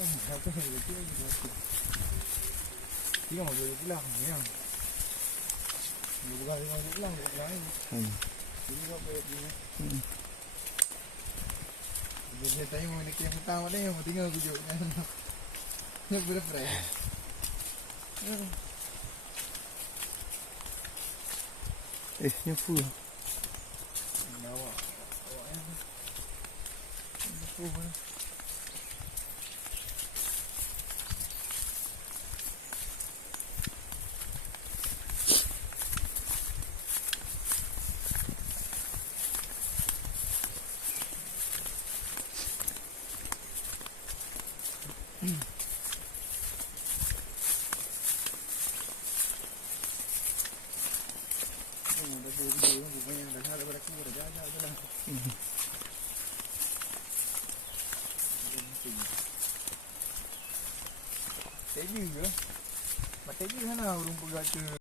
Apa yang dia tengok dia pulang ni yang. Dia bukan dia pulang ni. Ini kau boleh ni. Dia tanya mana yang pertama ni yang tinggal kujuk kan. Nak berapa? Nyapu. Bawa. Nyapu mana? Tegi ke? Mak tegi sana urung pegat ke